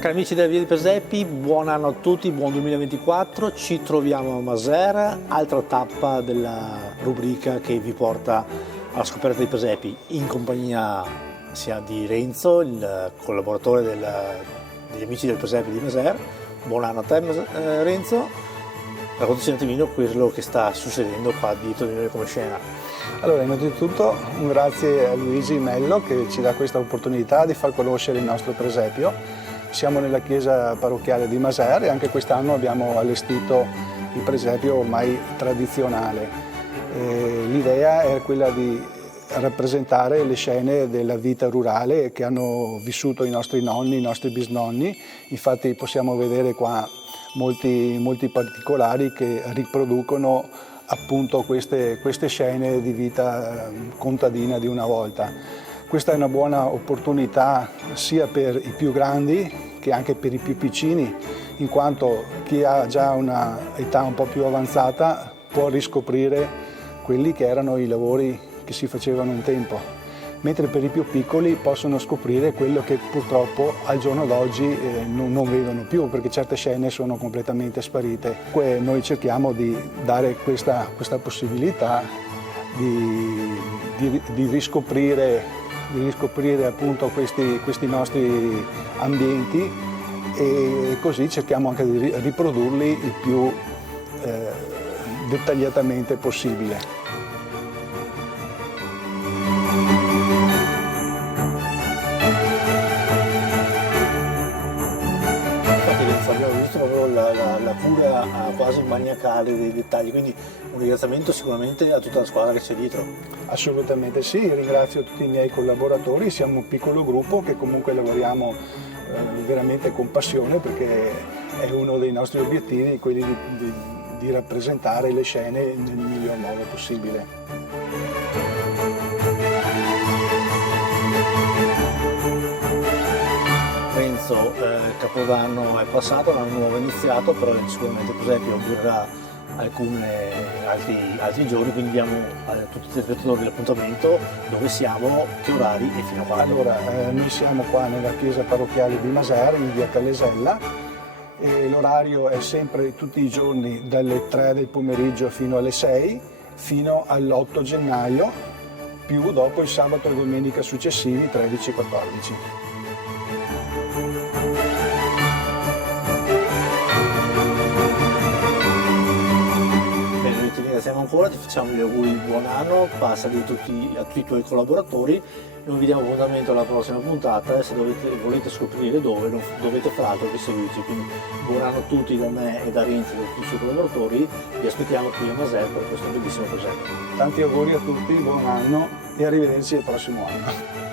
Cari amici della Via dei Presepi, buon anno a tutti, buon 2024, ci troviamo a Masera, altra tappa della rubrica che vi porta alla scoperta dei presepi, in compagnia sia di Renzo, il collaboratore degli amici del Presepe di Masera. Buon anno a te Renzo, raccontaci un attimino quello che sta succedendo qua dietro di noi come scena. Allora, innanzitutto un grazie a Luigi Mello che ci dà questa opportunità di far conoscere il nostro presepio. Siamo nella chiesa parrocchiale di Masera e anche quest'anno abbiamo allestito il presepio ormai tradizionale. L'idea è quella di rappresentare le scene della vita rurale che hanno vissuto i nostri nonni, i nostri bisnonni. Infatti possiamo vedere qua molti particolari che riproducono appunto queste scene di vita contadina di una volta. Questa è una buona opportunità sia per i più grandi che anche per i più piccini, in quanto chi ha già un'età un po' più avanzata può riscoprire quelli che erano i lavori che si facevano un tempo, mentre per i più piccoli possono scoprire quello che purtroppo al giorno d'oggi non vedono più, perché certe scene sono completamente sparite. Noi cerchiamo di dare questa possibilità di riscoprire appunto questi nostri ambienti, e così cerchiamo anche di riprodurli il più dettagliatamente possibile. Abbiamo visto proprio la cura quasi maniacale dei dettagli, quindi un ringraziamento sicuramente a tutta la squadra che c'è dietro. Assolutamente sì, ringrazio tutti i miei collaboratori, siamo un piccolo gruppo che comunque lavoriamo veramente con passione, perché è uno dei nostri obiettivi, quelli di rappresentare le scene nel miglior modo possibile. Renzo, il Capodanno è passato, l'anno nuovo è iniziato, però sicuramente il presepio durerà altri giorni, quindi diamo a tutti i telespettatori l'appuntamento, dove siamo, che orari e fino a quando. Allora, noi siamo qua nella chiesa parrocchiale di Masera, in via Calesella, e l'orario è sempre tutti i giorni dalle 3 del pomeriggio fino alle 6, fino all'8 gennaio, più dopo il sabato e domenica successivi 13 e 14. Ringraziamo ancora, ti facciamo gli auguri di buon anno, passali a tutti i tuoi collaboratori. Noi vi diamo appuntamento alla prossima puntata, e se volete scoprire dove, non dovete fra l'altro che seguirci. Quindi buon anno a tutti da me e da Renzi e da tutti i suoi collaboratori, vi aspettiamo qui a Masera per questo bellissimo progetto. Tanti auguri a tutti, buon anno e arrivederci al prossimo anno.